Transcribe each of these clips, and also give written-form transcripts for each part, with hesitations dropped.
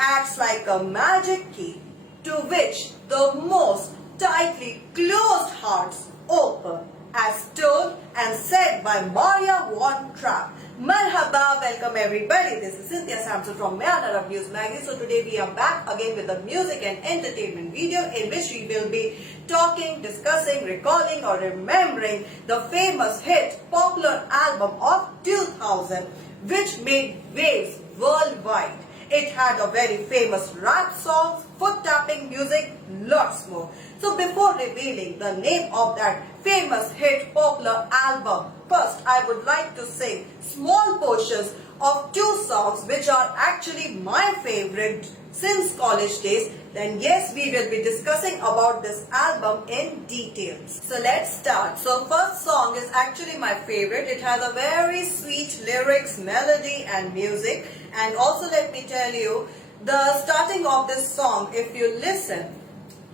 acts like a magic key to which the most tightly closed hearts open, as told and said by Maria von Trapp. Marhaba, welcome everybody. This is Cynthia Sampson from Mayan Arab News Magazine. So today we are back again with a music and entertainment video in which we will be talking, discussing, recalling or remembering the famous hit popular album of 2000 which made waves worldwide. It had a very famous rap songs, foot tapping music, lots more. So before revealing the name of that famous hit popular album, first I would like to sing small portions of two songs which are actually my favorite since college days. Then yes, we will be discussing about this album in details. So let's start. So first song is actually my favorite. It has a very sweet lyrics, melody and music. And also let me tell you, the starting of this song, if you listen,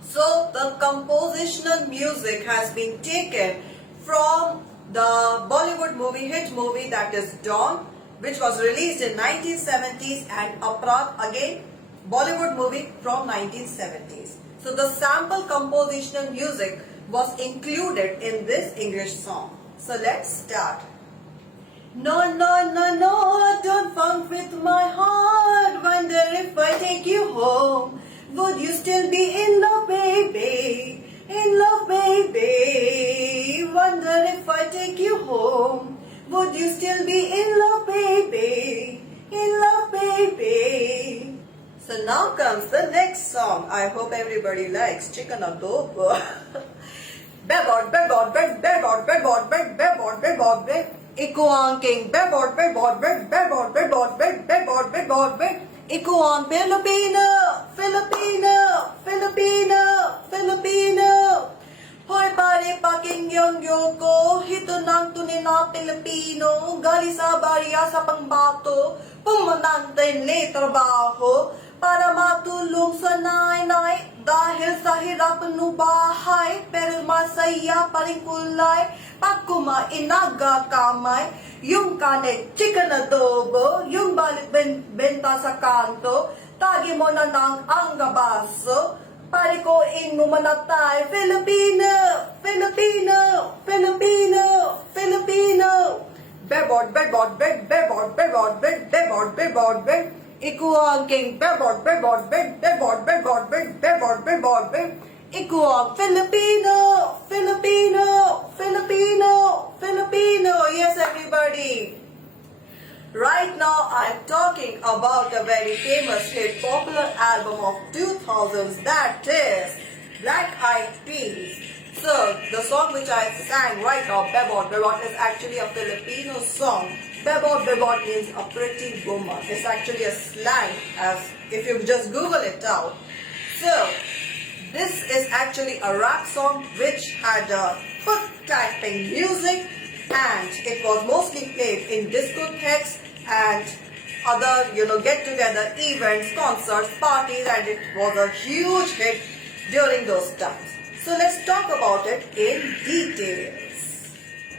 so the compositional music has been taken from the Bollywood hit movie that is Dawn, which was released in 1970s, and Aparadh, again Bollywood movie from 1970s. So the sample compositional music was included in this English song. So let's start. No, no, no, no, don't funk with my heart. Wonder if I take you home, would you still be in love, baby? In love, baby. Wonder if I take you home, would you still be in love, baby? In love, baby. So now comes the next song. I hope everybody likes Chicken Adobo. Bebod, bebod, bed, bebod, bebod, bed, bebod, bebod, bed. Ikuan king, bebod, bebod, bed, bebod, bebod, bed, bebod, bebod, bed. Ikuan Filipino, Filipino, Filipino, Filipino. Hoy pare paking yung ko, hito ng tunay na Pilipino. Gali sa barya sa pangbato, pumunantay ni trabaho para matulong sa nanay. Dahil sa hirap ng bahay, pero masaya pa rin kulay. Pag kumain nagakamay, yung kanin chicken adobo, yung balik benta sa kanto, tagi mo na ng ang gabaso. Pare ko in mo manatay, Filipino, Filipino, Filipino, Filipino. Bebod, bebod, bed, bebod, bebod, bed, bebod, bebod, bed. Ikuan king, bebod, bebod, bed, bebod, bebod, bed, bebod, bebod, bed. Ikuan Filipino, Filipino, Filipino, Filipino. Yes, everybody. Right now, I'm talking about a very famous hit popular album of 2000s, that is Black Eyed Peas. So, the song which I sang right now, Bebod Bebod, is actually a Filipino song. Bebod Bebod means a pretty woman. It's actually a slang, as if you just Google it out. So, this is actually a rap song which had a foot tapping music, and it was mostly played in discotheques and other, get-together events, concerts, parties, and it was a huge hit during those times. So let's talk about it in details.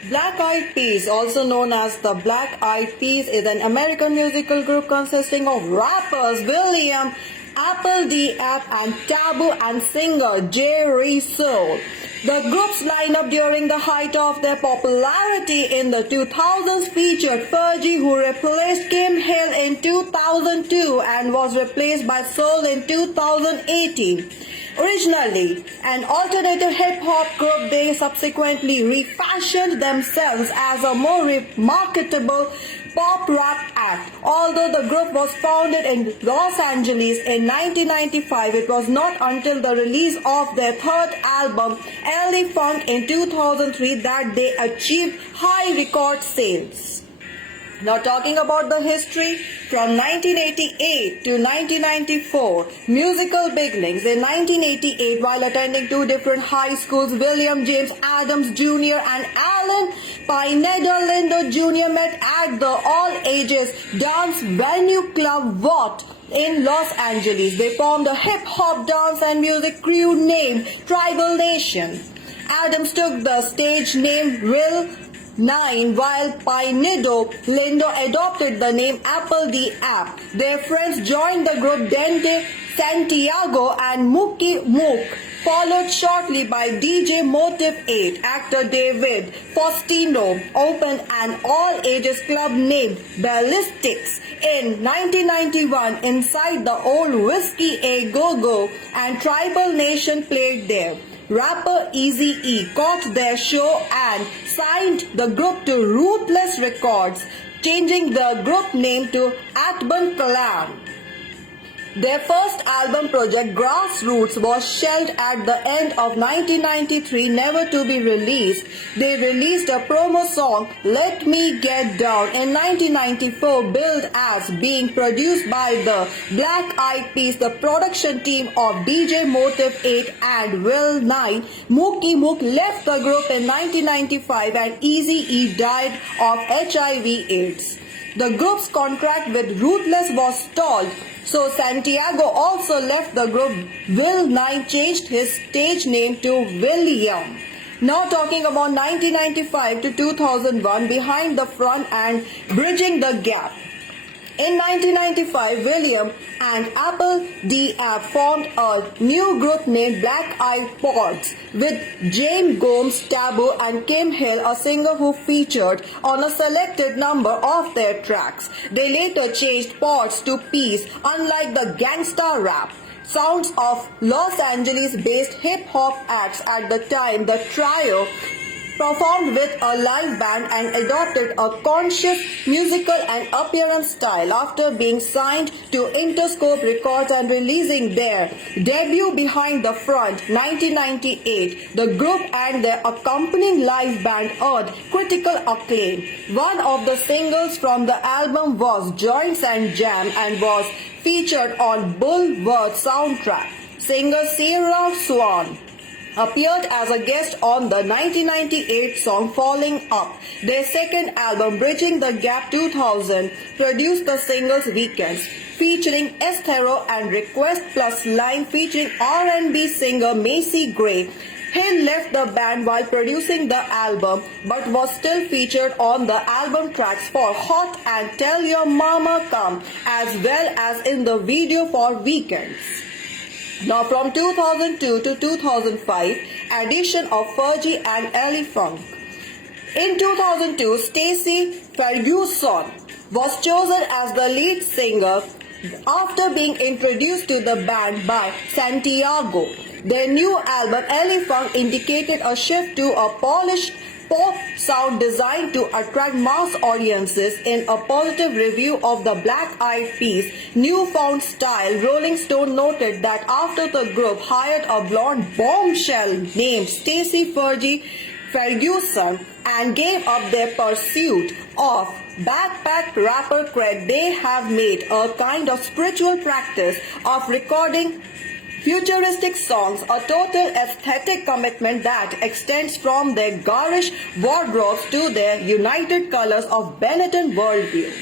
Black Eyed Peas, also known as the Black Eyed Peas, is an American musical group consisting of rappers William Appleby-App and Taboo and singer Jerry Soul. The group's lineup during the height of their popularity in the 2000s featured Fergie, who replaced Kim Hill in 2002 and was replaced by Soul in 2018. Originally an alternative hip-hop group, they subsequently refashioned themselves as a more marketable pop rap act. Although the group was founded in Los Angeles in 1995, it was not until the release of their third album, LA Funk, in 2003 that they achieved high record sales. Now talking about the history, from 1988 to 1994, musical beginnings. In 1988, while attending two different high schools, William James Adams Jr. and Alan Pineda Lindo Jr. met at the all-ages dance venue Club Watt in Los Angeles. They formed a hip-hop dance and music crew named Tribal Nation. Adams took the stage name Will 9. While Pinedo Lindo adopted the name Apple D App, their friends joined the group Dente Santiago and Mookie Mook, followed shortly by DJ Motive 8. Actor David Faustino opened an all-ages club named Ballistics in 1991 inside the old Whiskey A Go-Go, and Tribal Nation played there. Rapper Eazy-E caught their show and signed the group to Ruthless Records, changing the group name to Atban Clan. Their first album project, Grassroots, was shelved at the end of 1993, never to be released. They released a promo song, Let Me Get Down, in 1994, billed as being produced by the Black Eyed Peas, the production team of DJ Motive 8 and Will 9. Mookie Mook left the group in 1995 and Eazy-E died of HIV/AIDS. The group's contract with Ruthless was stalled, so Santiago also left the group. Will 9 changed his stage name to William. Now talking about 1995 to 2001, Behind the Front and Bridging the Gap. In 1995, William and Apple D App formed a new group named Black Eyed Pods with James Gomes, Taboo and Kim Hill, a singer who featured on a selected number of their tracks. They later changed Pods to Peas, unlike the gangsta rap sounds of Los Angeles-based hip-hop acts at the time. The trio performed with a live band and adopted a conscious musical and appearance style after being signed to Interscope Records and releasing their debut Behind the Front 1998. The group and their accompanying live band earned critical acclaim. One of the singles from the album was Joints and Jam and was featured on Bulworth soundtrack. Singer Sarah Swan appeared as a guest on the 1998 song Falling Up. Their second album, Bridging the Gap 2000, produced the singles Weekends, featuring Estero and Request Plus Line featuring R&B singer Macy Gray. Hill left the band while producing the album, but was still featured on the album tracks for Hot and Tell Your Mama Come, as well as in the video for Weekends. Now from 2002 to 2005, addition of Fergie and Ellie Funk. In 2002, Stacey Ferguson was chosen as the lead singer after being introduced to the band by Santiago. Their new album, Ellie Funk, indicated a shift to a polished pop sound designed to attract mass audiences. In a positive review of the Black Eyed Peas' newfound style, Rolling Stone noted that after the group hired a blonde bombshell named Stacey Ferguson and gave up their pursuit of backpack rapper cred, they have made a kind of spiritual practice of recording futuristic songs, a total aesthetic commitment that extends from their garish wardrobes to their united colors of Benetton worldview.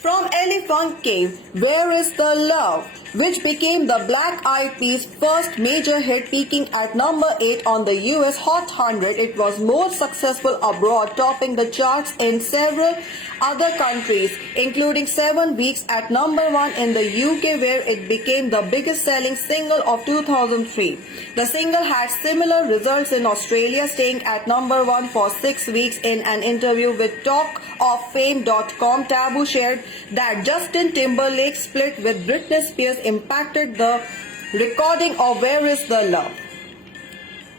From Ellie Funk came Where Is the Love, which became the Black Eyed Peas' first major hit, peaking at number 8 on the US Hot 100. It was more successful abroad, topping the charts in several other countries, including 7 weeks at number 1 in the UK, where it became the biggest selling single of 2003. The single had similar results in Australia, staying at number 1 for 6 weeks. In an interview with TalkOfFame.com, Taboo shared that Justin Timberlake's split with Britney Spears impacted the recording of Where Is the Love.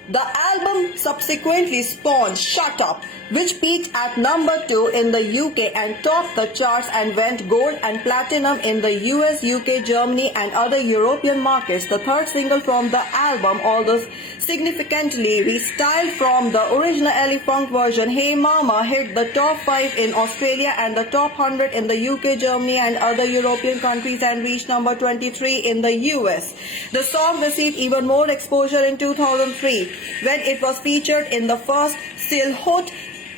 The album subsequently spawned Shut Up, which peaked at number 2 in the UK and topped the charts and went gold and platinum in the US, UK, Germany and other European markets. The third single from the album, although significantly restyled from the original Ellie Funk version, Hey Mama, hit the top 5 in Australia and the top 100 in the UK, Germany and other European countries and reached number 23 in the US. The song received even more exposure in 2003 when it was featured in the first Silhouette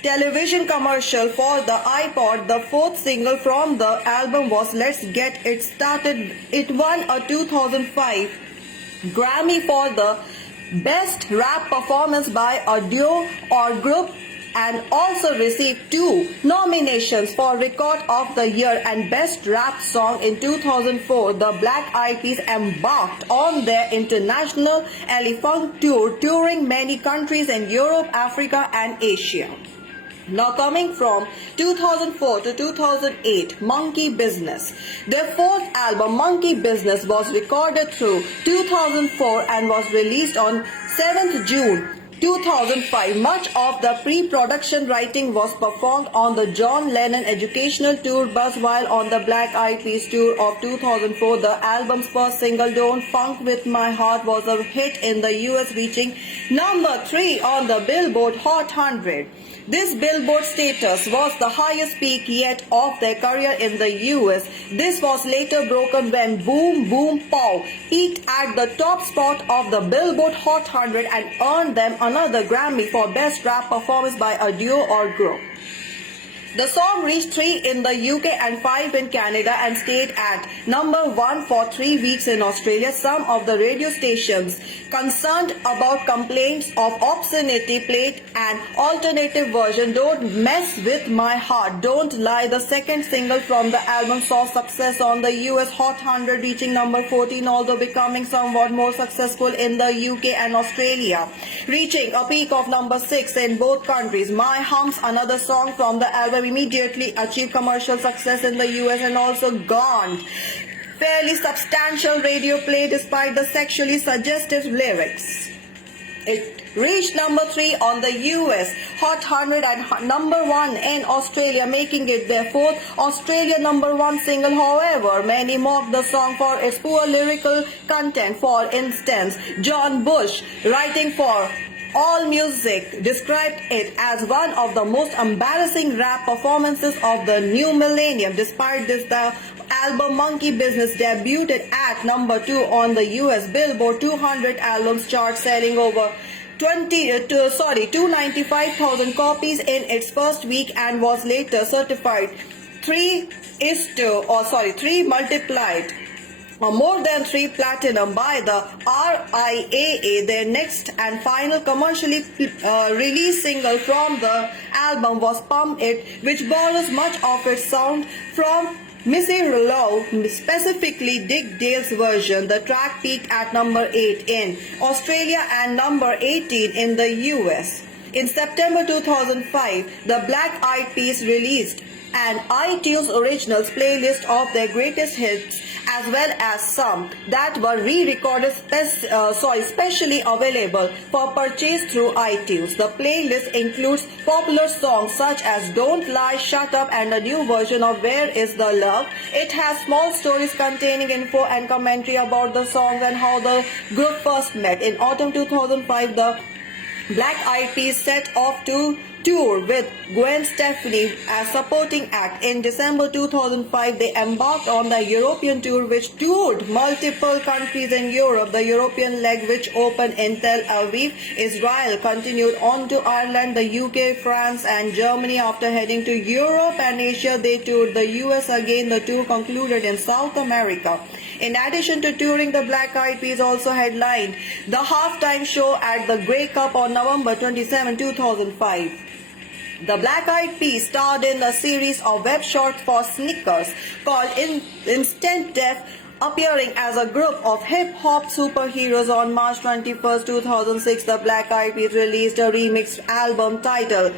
television commercial for the iPod. The fourth single from the album was Let's Get It Started. It won a 2005 Grammy for the Best Rap Performance by a Duo or Group and also received 2 nominations for Record of the Year and Best Rap Song in 2004. The Black Eyed Peas embarked on their international Elephant Tour, touring many countries in Europe, Africa and Asia. Now coming from 2004 to 2008, Monkey Business. Their fourth album, Monkey Business, was recorded through 2004 and was released on 7th June 2005. Much of the pre-production writing was performed on the John Lennon Educational Tour bus, while on the Black Eyed Peas tour of 2004, the album's first single, Don't Funk With My Heart, was a hit in the US, reaching number 3 on the Billboard Hot 100. This Billboard status was the highest peak yet of their career in the US. This was later broken when Boom Boom Pow peaked at the top spot of the Billboard Hot 100 and earned them another Grammy for Best Rap Performance by a Duo or Group. The song reached 3 in the UK and 5 in Canada and stayed at number 1 for 3 weeks in Australia. Some of the radio stations concerned about complaints of obscenity played an alternative version, Don't Mess With My Heart, Don't Lie. The second single from the album saw success on the US Hot 100, reaching number 14, although becoming somewhat more successful in the UK and Australia, reaching a peak of number 6 in both countries. My Humps, another song from the album, immediately achieved commercial success in the US and also garnered fairly substantial radio play despite the sexually suggestive lyrics. It reached number 3 on the US Hot 100 and number 1 in Australia, making it their fourth Australia number 1 single. However, many mocked the song for its poor lyrical content. For instance, John Bush, writing for AllMusic, described it as one of the most embarrassing rap performances of the new millennium. Despite this, the album Monkey Business debuted at number 2 on the US Billboard 200 albums chart, selling over 295,000 copies in its first week, and was later certified 3 multiplied or more than 3 platinum by the RIAA. Their next and final commercially released single from the album was Pump It, which borrows much of its sound from Missy Lou, specifically Dick Dale's version. The track peaked at number 8 in Australia and number 18 in the US. In September 2005, the Black Eyed Peas released an iTunes Originals playlist of their greatest hits, as well as some that were re-recorded specially available for purchase through iTunes. The playlist includes popular songs such as Don't Lie, Shut Up, and a new version of Where Is the Love. It has small stories containing info and commentary about the songs and how the group first met. In autumn 2005, the Black Eyed Peas set off to tour with Gwen Stefani as supporting act. In December 2005, they embarked on the European tour, which toured multiple countries in Europe. The European leg, which opened in Tel Aviv, Israel, continued on to Ireland, the UK, France and Germany. After heading to Europe and Asia, they toured the US again. The tour concluded in South America. In addition to touring, the Black Eyed Peas also headlined the halftime show at the Grey Cup on November 27, 2005. The Black Eyed Peas starred in a series of web shorts for Snickers called Instant Death, appearing as a group of hip-hop superheroes. On March 21, 2006, the Black Eyed Peas released a remixed album titled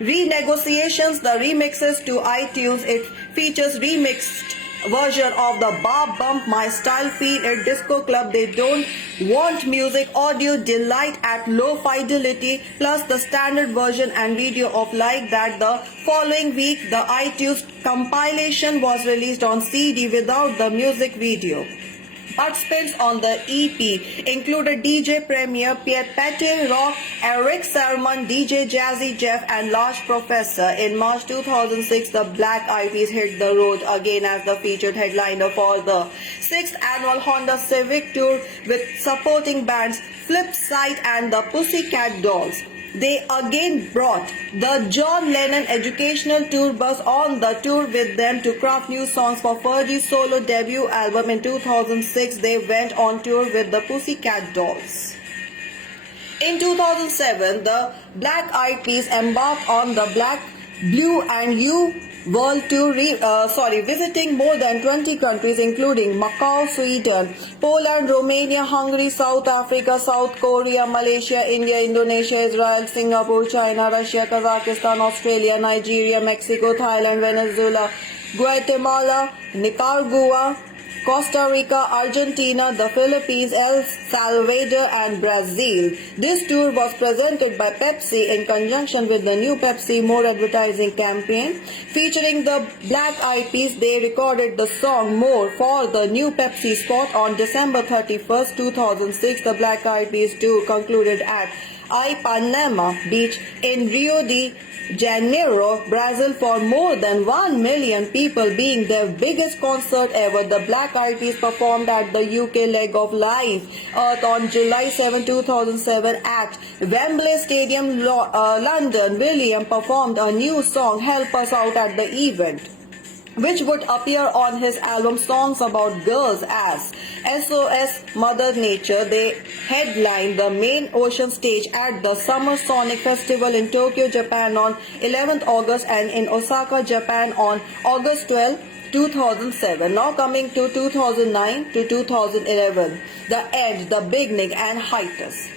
Renegotiations. The remixes to iTunes. It features remixed version of the Bob Bump My Style Feel It Disco Club, They Don't Want Music, Audio Delight at Low Fidelity, plus the standard version and video of Like That. The following week, the iTunes compilation was released on CD without the music video. Participants on the EP included DJ Premier, Pierre Pete Rock, Eric Sermon, DJ Jazzy Jeff, and Large Professor. In March 2006, the Black Eyed Peas hit the road again as the featured headliner for the 6th annual Honda Civic Tour with supporting bands Flipside and the Pussycat Dolls. They again brought the John Lennon Educational Tour bus on the tour with them to craft new songs for Fergie's solo debut album. In 2006, they went on tour with the Pussycat Dolls. In 2007, the Black Eyed Peas embarked on the Black, Blue and You World Tour, visiting more than 20 countries including Macau, Sweden, Poland, Romania, Hungary, South Africa, South Korea, Malaysia, India, Indonesia, Israel, Singapore, China, Russia, Kazakhstan, Australia, Nigeria, Mexico, Thailand, Venezuela, Guatemala, Nicaragua, Costa Rica, Argentina, the Philippines, El Salvador and Brazil. This tour was presented by Pepsi in conjunction with the new Pepsi More advertising campaign. Featuring the Black Eyed Peas, they recorded the song More for the new Pepsi spot on December 31st, 2006. The Black Eyed Peas tour concluded at Ipanema Beach in Rio de Janeiro, Brazil, for more than 1 million people, being their biggest concert ever. The Black Eyed Peas performed at the UK leg of Live Earth on July 7, 2007 at Wembley Stadium, London. William performed a new song, Help Us Out, at the event, which would appear on his album Songs About Girls as SOS Mother Nature. They headlined the main ocean stage at the Summer Sonic Festival in Tokyo, Japan on 11th August and in Osaka, Japan on August 12, 2007. Now coming to 2009 to 2011, The End, The Beginning and Hiatus.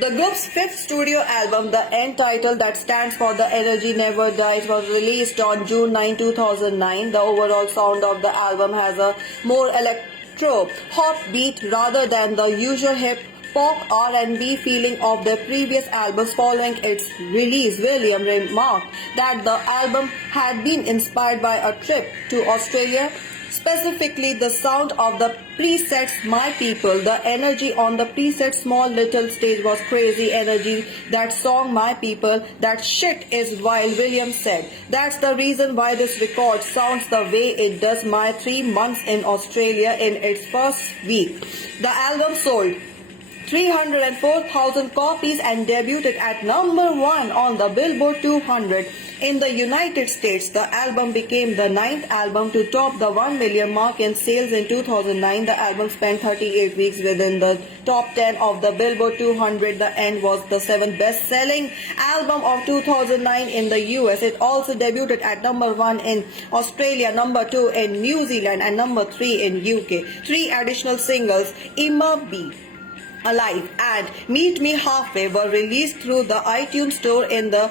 The group's fifth studio album, The End, title that stands for The Energy Never Dies, was released on June 9, 2009. The overall sound of the album has a more electro-hop beat rather than the usual hip-hop R&B feeling of their previous albums. Following its release, William remarked that the album had been inspired by a trip to Australia. Specifically, the sound of the presets My People, the energy on the preset Small Little stage was crazy energy. That song My People, that shit is wild, Williams said. That's the reason why this record sounds the way it does. My 3 months in Australia in its first week. The album sold 304,000 copies and debuted at number 1 on the Billboard 200. In the United States, the album became the 9th album to top the 1 million mark in sales in 2009. The album spent 38 weeks within the top 10 of the Billboard 200. The End was the 7th best-selling album of 2009 in the US. It also debuted at number 1 in Australia, number 2 in New Zealand and number 3 in UK. 3 additional singles, Imma B, Alive and Meet Me Halfway, were released through the iTunes store in the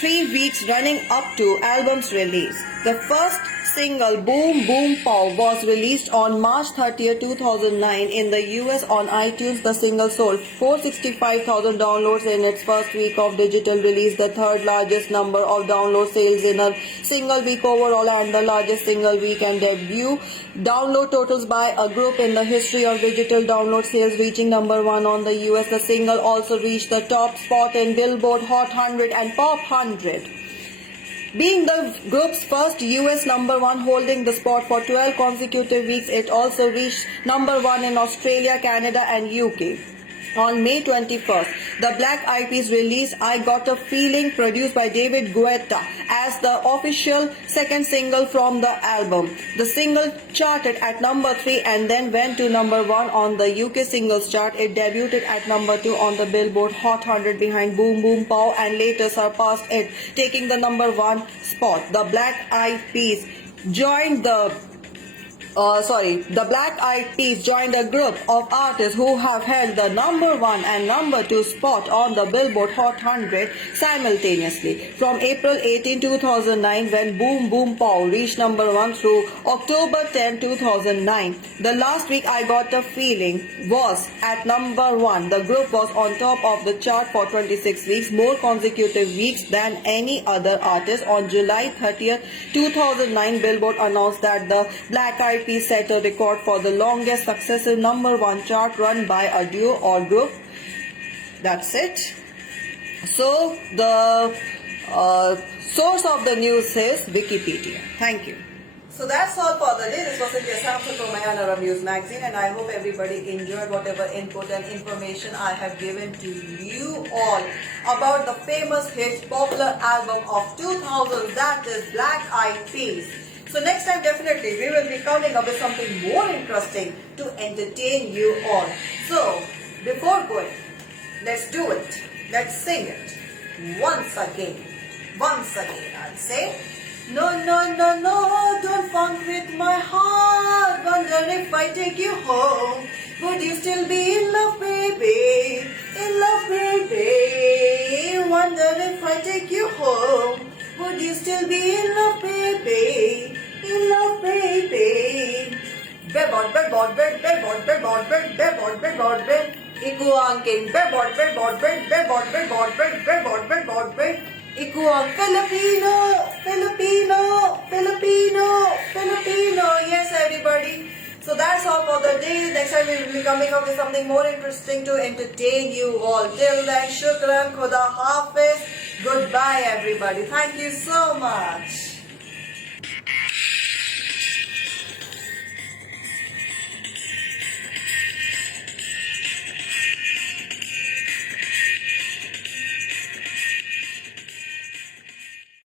3 weeks running up to album's release. The first single, Boom Boom Pow, was released on March 30, 2009 in the US on iTunes. The single sold 465,000 downloads in its first week of digital release, the third largest number of download sales in a single week overall and the largest single weekend debut download totals by a group in the history of digital download sales, reaching number 1 on the US. The single also reached the top spot in Billboard Hot 100 and Pop 100. Being the group's first US number 1 holding the spot for 12 consecutive weeks, it also reached number 1 in Australia, Canada and UK. On May 21st, the Black Eyed Peas released I Got a Feeling, produced by David Guetta, as the official second single from the album. The single charted at number 3 and then went to number 1 on the UK singles chart. It debuted at number 2 on the Billboard Hot 100 behind Boom Boom Pow and later surpassed it, taking the number 1 spot. The Black Eyed Peas joined the Black Eyed Peas joined a group of artists who have held the number 1 and number 2 spot on the Billboard Hot 100 simultaneously. From April 18, 2009, when Boom Boom Pow reached number 1 through October 10, 2009. The last week I Got a Feeling was at number 1. The group was on top of the chart for 26 weeks, more consecutive weeks than any other artist. On July 30, 2009, Billboard announced that the Black Eyed Peas set a record for the longest successive number 1 chart run by a duo or group. That's it. So the source of the news is Wikipedia. Thank you. So that's all for the day. This was Cynthia Samson from Mayana News Magazine, and I hope everybody enjoyed whatever input and information I have given to you all about the famous hit popular album of 2000, that is Black Eyed Peas. So next time definitely we will be coming up with something more interesting to entertain you all. So before going, Let's do it. Let's sing it. Once again. Once again, I'll say. No, no, no, no, don't funk with my heart. Wonder if I take you home, would you still be in love, baby? In love, baby. Wonder if I take you home, would you still be in love, baby? In love, baby. Bebot, bebot, bed, bebot, bebot, bed, bebot, bebot, bed. Iku angking bebot, bebot, bed, bebot, bebot, bed, bebot, bebot, bed. Iku ang Filipino, Filipino, Filipino, Filipino. Yes, everybody. So that's all for the day. Next time we will be coming up with something more interesting to entertain you all. Till then, shukran, khuda hafiz. Goodbye, everybody. Thank you so much.